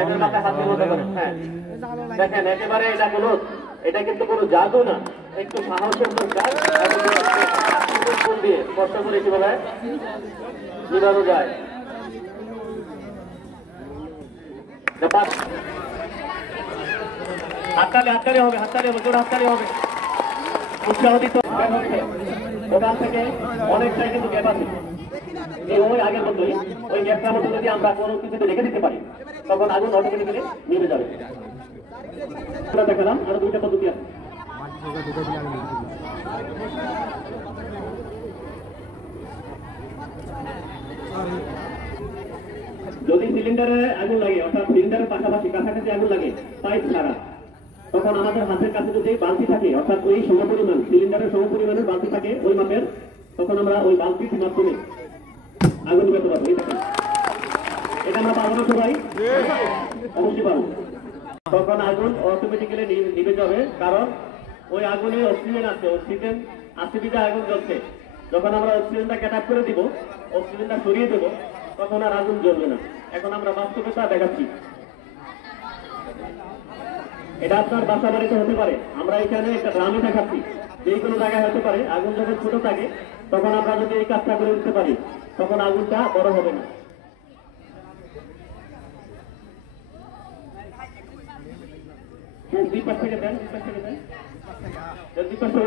ভাইদের মাথায় হাত দিয়ে করেন। হ্যাঁ দেখেন একেবারে এটা কিন্তু কোনো জাদু না, একটু সাহসের দরকার দিয়ে কষ্ট করে কি বলে নিবানো যায়। হাততালি হবে, জোর হাততালি হবে। উৎসাহ দিতে ওখান থেকে অনেকটাই কিন্তু গ্যাপ আছে। ওই আগের মতোই ওই গ্যাপটার মধ্যে যদি আমরা কোনো কিছুতে রেখে দিতে পারি তখন আগুন অটোমেটিক্যালি নিভে যাবে। দেখালাম আরো দুইটা পদ্ধতি আছে। যদি সিলিন্ডারে আগুন লাগে, অর্থাৎ সিলিন্ডারের পাশাপাশি কাছাকাছি আগুন লাগে পাইপ ছাড়া, তখন আমাদের হাতের কাছে যদি বালতি থাকে, অর্থাৎ ওই সমপরিমাণ সিলিন্ডারের সমপরিমাণের বালতি থাকে ওই মাপের, তখন আমরা ওই বালতির মাধ্যমে আগুন নিভাতে পারবো। এটা আমরা পারবো না সবাই? অবশ্যই পারবো। তখন আগুন অটোমেটিক্যালি নিভে যাবে, কারণ ওই আগুনে অক্সিজেন আছে, অক্সিজেন আছে বিধে আগুন জ্বলছে। যখন আমরা অক্সিজেনটা ক্যাট আপ করে দিব, অক্সিজেনটা সরিয়ে দেবো, তখন আর আগুন জ্বলবে না। এখন আমরা বাস্তবতা দেখাচ্ছি। এটা আপনার বাসা বাড়িতে হতে পারে, আমরা এখানে একটা গ্রামে দেখাচ্ছি, যে কোনো জায়গায় হতে পারে। আগুন যখন ছোট থাকে তখন আমরা যদি এই কাজটা করে দিতে পারি তখন আগুনটা বড় হবে না। দুই পাশ থেকে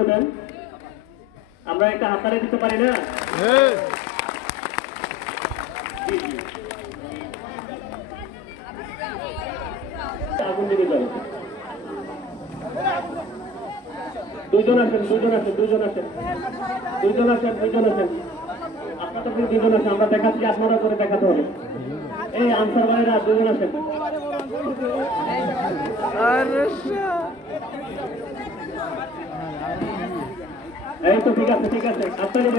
দেন, আমরা একটা হাতারে দিতে পারি না? আগুন দিকে যাবে। দুইজন আসেন। আপনাদের দুইজন আসেন, আমরা দেখাচ্ছি, আপনারা করে দেখাতে হবে। এই আনসার ভাইরা দুজন আসেন। এই তো ঠিক আছে। আপনাকে